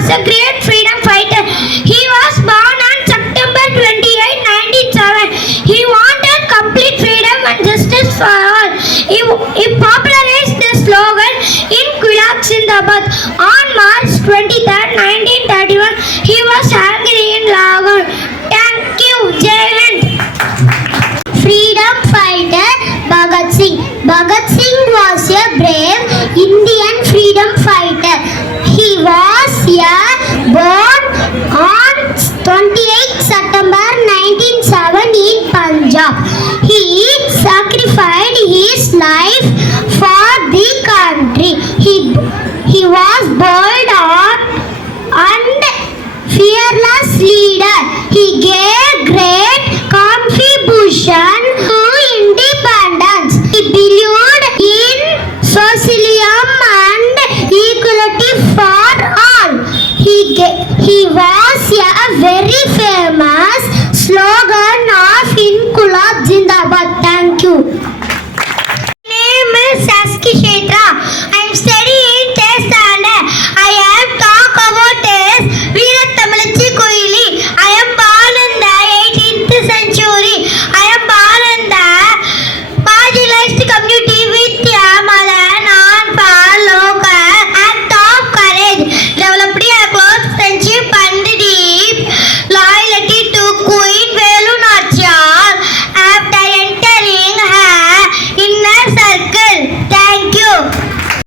was a great freedom fighter. He was born on September 28, 1907. He wanted complete freedom and justice for all. He popularized the slogan Inquilab Zindabad. On March 23, 1931, he was hanged in Lahore. Thank you, Jai Hind. Freedom fighter Bhagat Singh. Bhagat Singh was a brave Indian freedom fighter. He was born on 28 September 1907 in Punjab. He sacrificed his life for the country. He was bold and fearless leader. He gave great contribution to independence. He believed in socialism and equality for all. He was a very famous slogan of Inquilab Zindabad. Thank you.